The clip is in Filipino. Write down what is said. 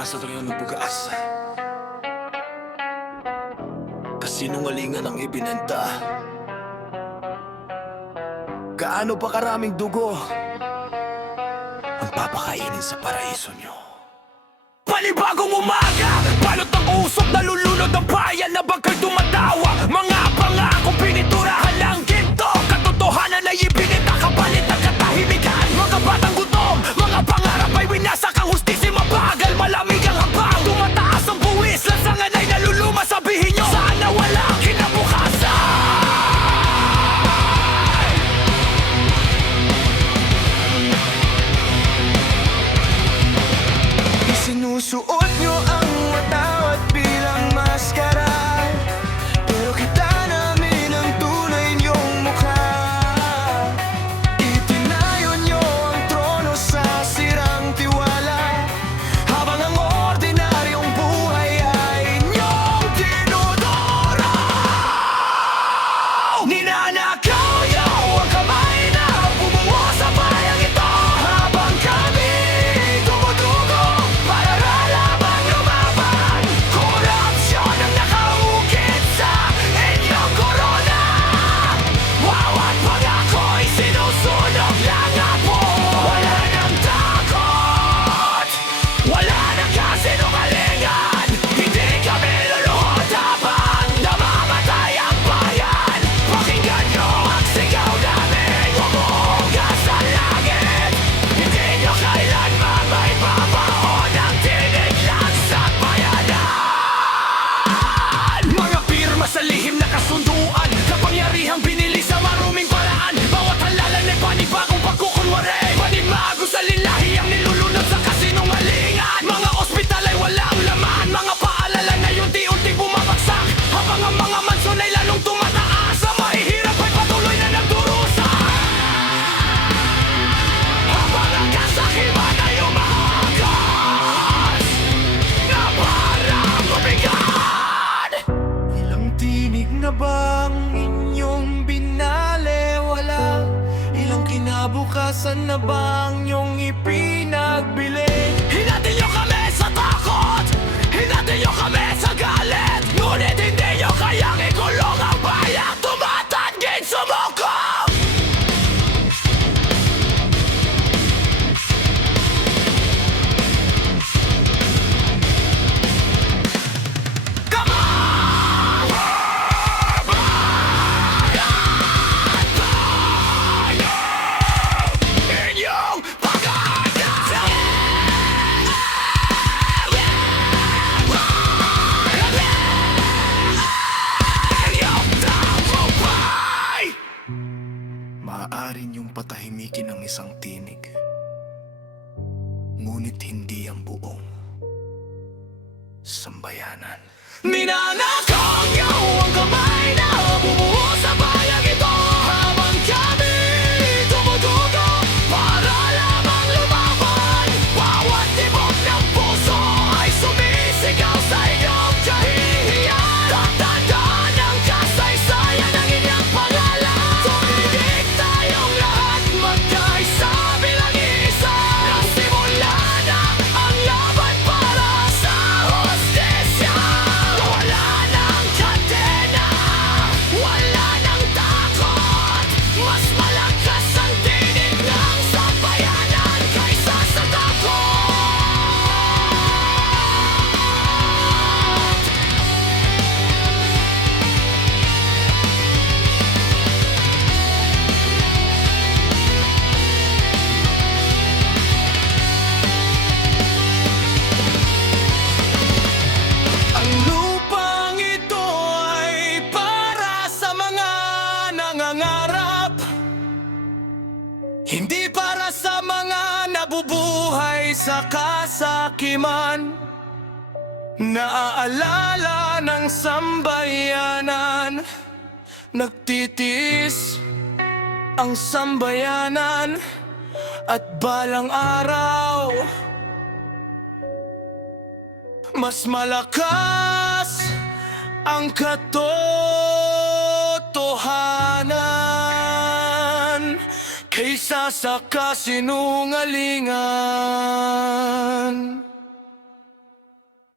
Umaasa tayo ng pag-asa. Kasinungalingan ang ibinenta. Gaano pa karaming dugo ang papakainin sa paraiso nyo? Panibagong umaga, balot ng usok, nalulunod ang bayan na bagay dumadawa. Mga pangakong piniturahan ng ginto, katotohanan ay ibinita, kapalit ang katahimikan. Mga batang gutom, mga pangarap ay winasak, ang hustisya mabagal, malamig ang habang tumataas ang buwis, lansangan ay naluluma. Sabihin nyo, sana wala kinabukasan. Isinusuot nyo ang matawat bilang maskara, pero kita namin ang tunay niyong mukha. Itinayo nyo ang trono sa sirang tiwala, habang ang ordinaryong buhay ay inyong dinudura. Ninanakaw nyo ang kamay na bumuo sa bayang ito, habang kami dumudugo para lamang lumaban. Korupsyon ang nakaukit sa inyong korona. Bawat pangako'y sinusunog lang ako. Wala nang takot, wala nang kasinungalingan. Hindi kami luluhod habang namamatay ang bayan. Pakinggan nyo ang sigaw namin, humuhugas sa langit. Hindi nyo kailanman may babaon ang tinig lang sa bayanan. Mga pirma sa lihim na kasunduan, kapangyarihang binili sa maruming paraan. Bawat halalan ay panibagong pagkukunwari, panibago sa lilahi ang nilulunod sa kasinungalingan. Mga ospital ay walang laman, mga paalala na unti-unting bumabagsak, habang ang mga mansyon ay lalong tumataas. Ang mahihirap ay patuloy na nagdurusa, habang ang kasakiman ay umaangas na parang mabigat. Ilang tinig na bang inyong binalewala? Ilang kinabukasan na bang inyong ipinagbili? Hinati nyo kami sa takot, hinati nyo kami sa galit, ngunit hindi nyo kayang ikulong ang bayak tumatanging sumuko. Inyong pag-asa, inyong tagumpay. Maaari niyong patahimikin ang isang tinig, ngunit hindi ang buong sambayanan. Ninanakaw niyo ang kamay na bumuo sa bayang ito, habang kami dumudugo para lamang lumaban. Bawat tibok ng puso ay sumisigaw sa inyong kahihiyan. Tatandaan ang kasaysayan ng inyong pangalan. Tuminig tayong lahat, magkaisa bilang isa. Nasimula na ang laban para sa hustisya. Wala nang kadena, wala nang takot. Mas malakas ang tinig ng sambayanan kaysa sa takot. Ang lupang ito ay para sa mga nangangarap, hindi para sa mga nabubuhay sa kasakiman. Naaalala ng sambayanan, nagtitiis ang sambayanan, at balang araw mas malakas ang katotohanan kaysa sa kasinungalingan.